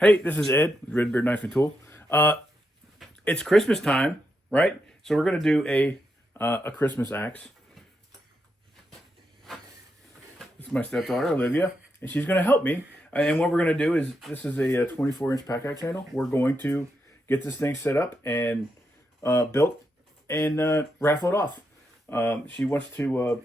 Hey, this is Ed, RedBeard Knife and Tool. It's Christmas time, right? So we're going to do a Christmas axe. This is my stepdaughter, Olivia, and she's going to help me. And what we're going to do is, this is a 24-inch pack axe handle. We're going to get this thing set up and built and raffle it off. She wants to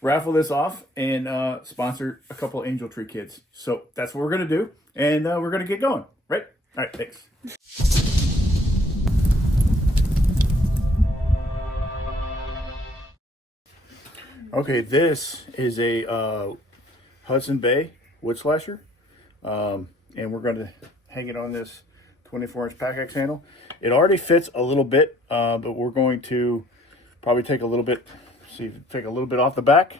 raffle this off and sponsor a couple Angel Tree kids. So that's what we're going to do. And we're going to get going, right? All right, thanks. Okay, this is a Hudson Bay Woodslasher. And we're going to hang it on this 24-inch pack axe handle. It already fits a little bit, but we're going to probably take a little bit off the back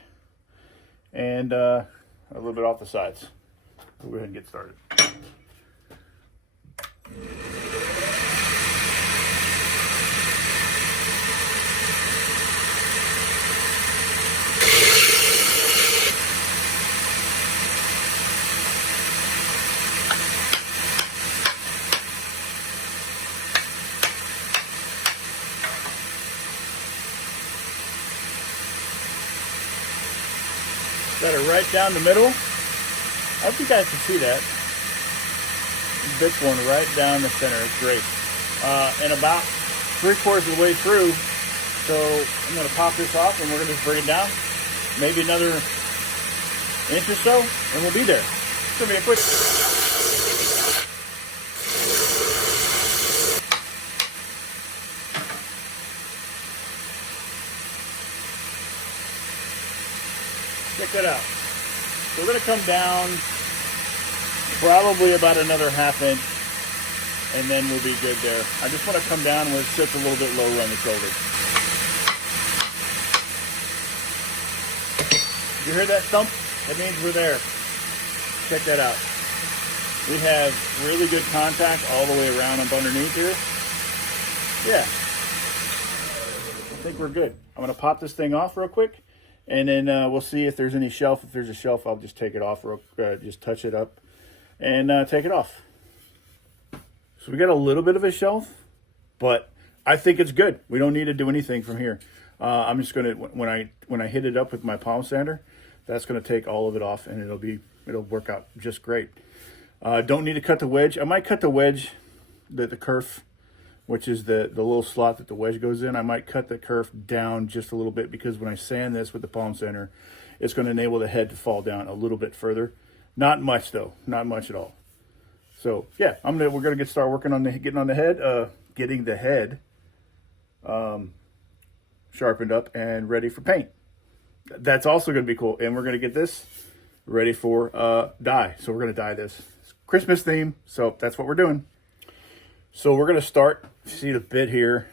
and a little bit off the sides. We'll go ahead and get started. Got it right down the middle. I hope you guys can see that. This one right down the center. It's great. And about 3/4 of the way through. So I'm going to pop this off and we're going to just bring it down. Maybe another inch or so and we'll be there. It's going to be a quick. Check that out. So we're going to come down probably about another 1/2 inch and then we'll be good there. I just want to come down where it sits a little bit lower on the shoulder. You hear that thump? That means we're there. Check that out. We have really good contact all the way around up underneath here. Yeah. I think we're good. I'm going to pop this thing off real quick. And then we'll see if there's any shelf. If there's a shelf, I'll just take it off, just touch it up and take it off. So we got a little bit of a shelf, but I think it's good. We don't need to do anything from here. I'm just gonna, when I hit it up with my palm sander, that's gonna take all of it off and it'll work out just great. Don't need to cut the wedge. I might cut the wedge, the kerf, which is the little slot that the wedge goes in. I might cut the kerf down just a little bit because when I sand this with the palm sander, it's going to enable the head to fall down a little bit further. Not much though, not much at all. So yeah, we're going to get started working on getting the head sharpened up and ready for paint. That's also going to be cool. And we're going to get this ready for dye. So we're going to dye this. It's Christmas theme, so that's what we're doing. So we're going to start, see the bit here.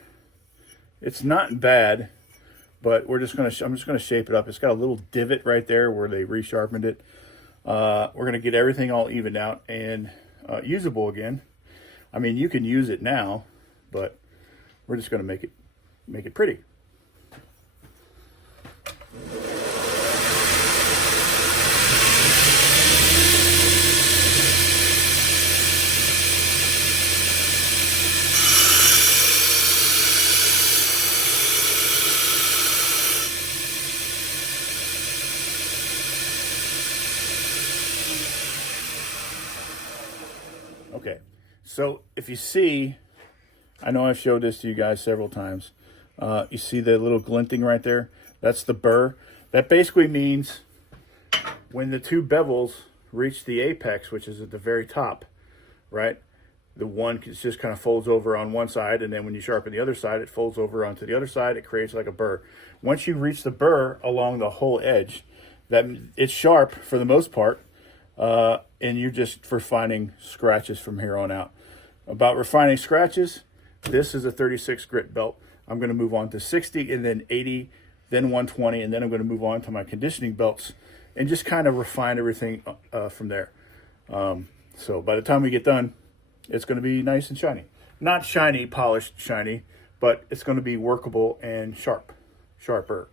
It's not bad, but I'm just going to shape it up. It's got a little divot right there where they resharpened it. We're going to get everything all evened out and usable again. I mean, you can use it now, but we're just going to make it pretty. Okay, so if you see, I know I've showed this to you guys several times. You see the little glinting right there? That's the burr. That basically means when the two bevels reach the apex, which is at the very top, right? The one just kind of folds over on one side, and then when you sharpen the other side, it folds over onto the other side. It creates like a burr. Once you reach the burr along the whole edge, that it's sharp for the most part. And you're just for finding scratches from here on out. About refining scratches, this is a 36 grit belt. I'm going to move on to 60 and then 80, then 120, and then I'm going to move on to my conditioning belts and just kind of refine everything from there. So by the time we get done, it's going to be nice and shiny. Not shiny, polished, shiny, but it's going to be workable and sharper.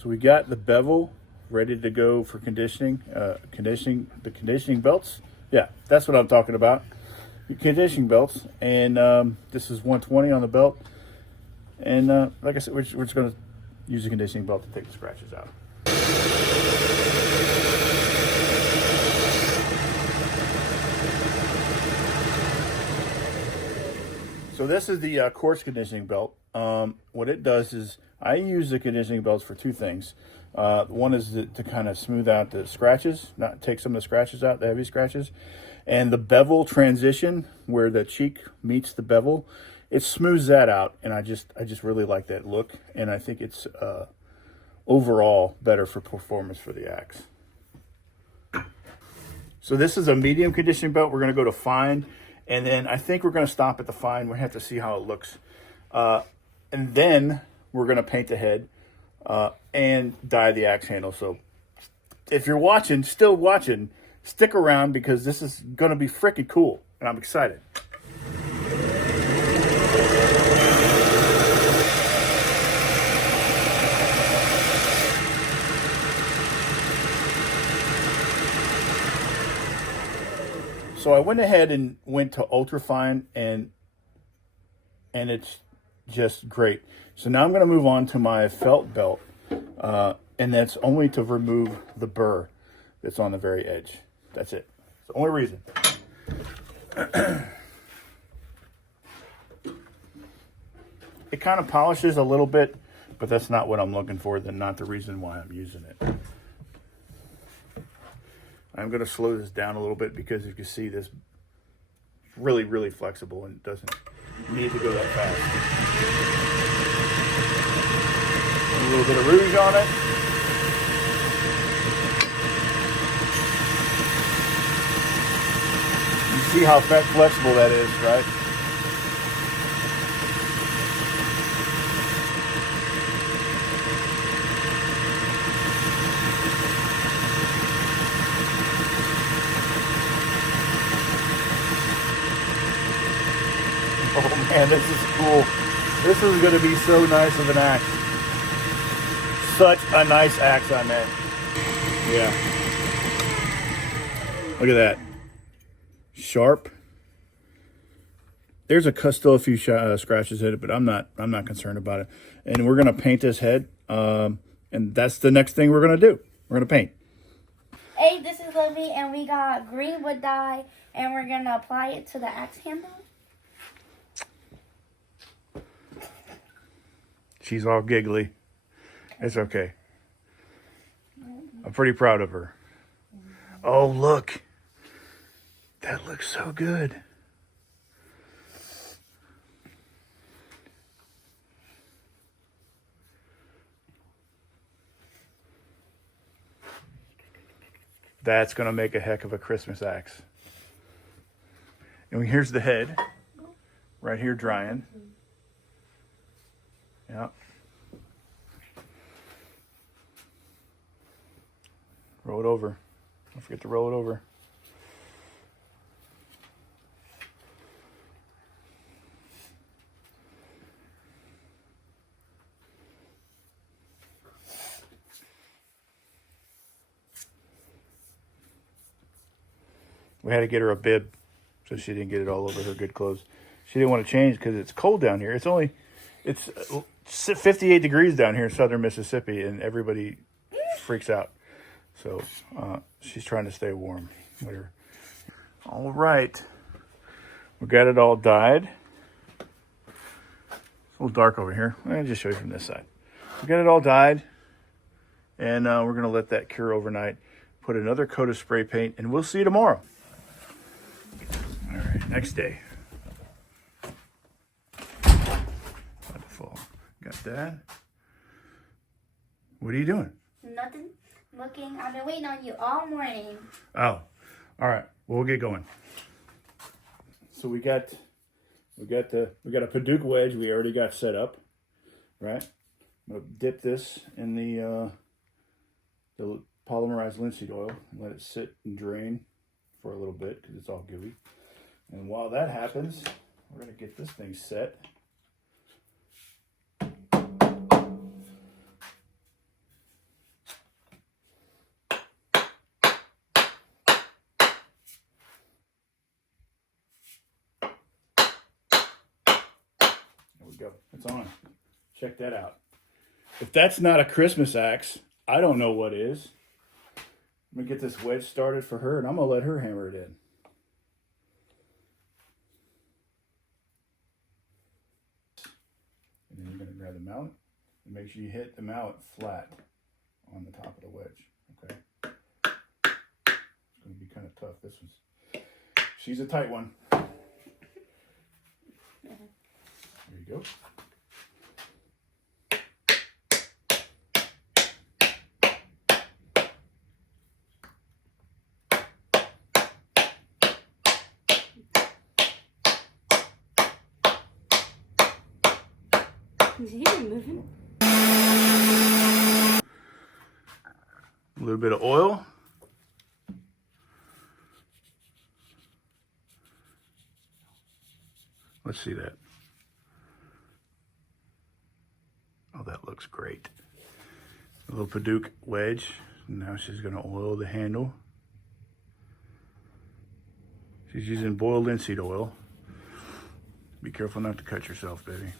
So we got the bevel ready to go for conditioning. The conditioning belts. Yeah, that's what I'm talking about. The conditioning belts, and this is 120 on the belt. And like I said, we're just going to use the conditioning belt to take the scratches out. So this is the quartz conditioning belt. What it does is I use the conditioning belts for two things. One is to kind of smooth out the scratches, not take some of the scratches out, the heavy scratches. And the bevel transition, where the cheek meets the bevel, it smooths that out. And I just really like that look. And I think it's overall better for performance for the axe. So this is a medium conditioning belt. We're going to go to fine. And then I think we're going to stop at the fine. We're going to have to see how it looks. And then we're going to paint the head and dye the axe handle. So if you're watching, still watching, stick around because this is going to be freaking cool. And I'm excited. So I went ahead and went to ultrafine, and it's just great. So now I'm going to move on to my felt belt, and that's only to remove the burr that's on the very edge. That's it. It's the only reason. It kind of polishes a little bit, but that's not what I'm looking for. Then not the reason why I'm using it. I'm going to slow this down a little bit because you can see this is really, really flexible and it doesn't need to go that fast. A little bit of rouge on it. You see how flexible that is, right? Oh man, this is cool. This is going to be so nice of an axe. Such a nice axe I made. Yeah. Look at that. Sharp. There's still a few scratches in it, but I'm not concerned about it. And we're going to paint this head. And that's the next thing we're going to do. We're going to paint. Hey, this is Livy, and we got green wood dye, and we're going to apply it to the axe handle. She's all giggly. It's okay. I'm pretty proud of her. Oh, look. That looks so good. That's going to make a heck of a Christmas axe. And here's the head. Right here drying. Yeah. Roll it over. Don't forget to roll it over. We had to get her a bib so she didn't get it all over her good clothes. She didn't want to change because it's cold down here. It's 58 degrees down here in southern Mississippi, and everybody freaks out. So she's trying to stay warm. Whatever. All right. We got it all dyed. It's a little dark over here. I'll just show you from this side. We got it all dyed, and we're going to let that cure overnight. Put another coat of spray paint, and we'll see you tomorrow. All right, next day. Wonderful. Got that. What are you doing? Nothing. Looking. I've been waiting on you all morning. Oh, all right. Well, we'll get going. So we got a Paducah wedge we already got set up, right? I'm gonna dip this in the polymerized linseed oil and let it sit and drain for a little bit because it's all gooey. And while that happens, we're gonna get this thing set. go. It's on. Check that out. If that's not a Christmas axe, I don't know what is. Let me get this wedge started for her, and I'm going to let her hammer it in. And then you're going to grab the mallet and make sure you hit the mallet flat on the top of the wedge. Okay? It's going to be kind of tough. This one's... She's a tight one. There you go. Is he even moving? A little bit of oil. Let's see that. Oh, that looks great. A little Padauk wedge. Now she's going to oil the handle. She's using boiled linseed oil. Be careful not to cut yourself, baby.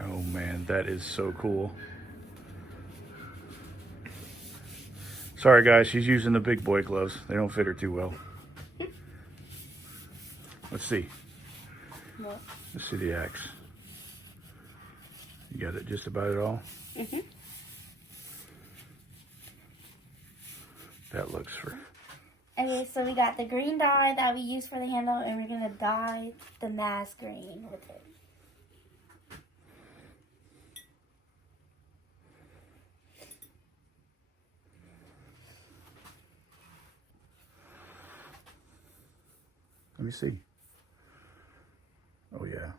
Oh man, that is so cool. Sorry guys, she's using the big boy gloves. They don't fit her too well. Let's see. What? Let's see the axe. You got it just about it all? Mm-hmm. That looks for... Okay, so we got the green dye that we use for the handle, and we're going to dye the mask green with it. Let me see. Oh yeah.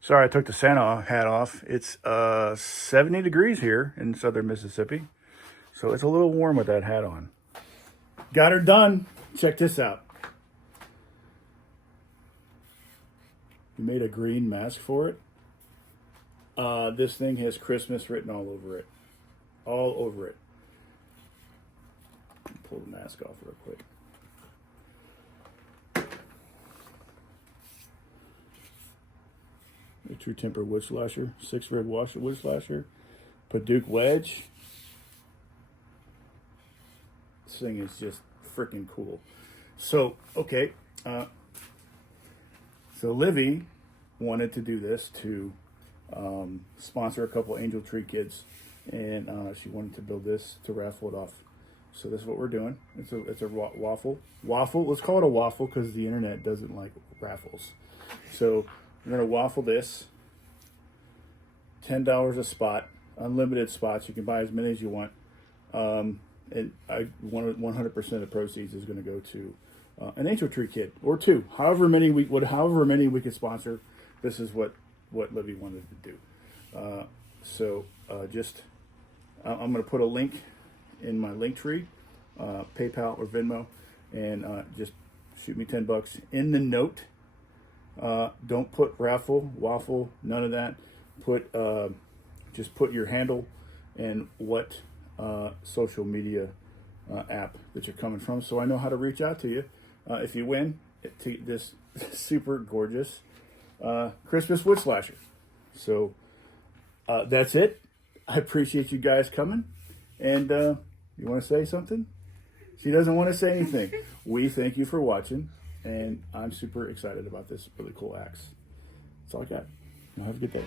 Sorry, I took the Santa hat off. It's 70 degrees here in southern Mississippi. So it's a little warm with that hat on. Got her done. Check this out. We made a green mask for it. This thing has Christmas written all over it. All over it. Pull the mask off real quick. A True Temper Woodslasher, 6 red washer Woodslasher, Padauk wedge. This thing is just freaking cool. So, okay. So Livy wanted to do this to sponsor a couple Angel Tree kids. And she wanted to build this to raffle it off. So this is what we're doing. It's a waffle. Let's call it a waffle because the internet doesn't like raffles. So we're going to waffle this. $10 a spot. Unlimited spots. You can buy as many as you want. And 100% of the proceeds is going to go to an Angel Tree kid or two. However many we could sponsor. This is what Livy wanted to do. I'm going to put a link in my link tree, PayPal or Venmo, and just shoot me $10 in the note. Don't put raffle, waffle, none of that. Just put your handle and what social media app that you're coming from, so I know how to reach out to you if you win this super gorgeous Christmas Woodslasher. So that's it. I appreciate you guys coming, and you want to say something? She doesn't want to say anything. We thank you for watching, and I'm super excited about this really cool axe. That's all I got. Have a good day.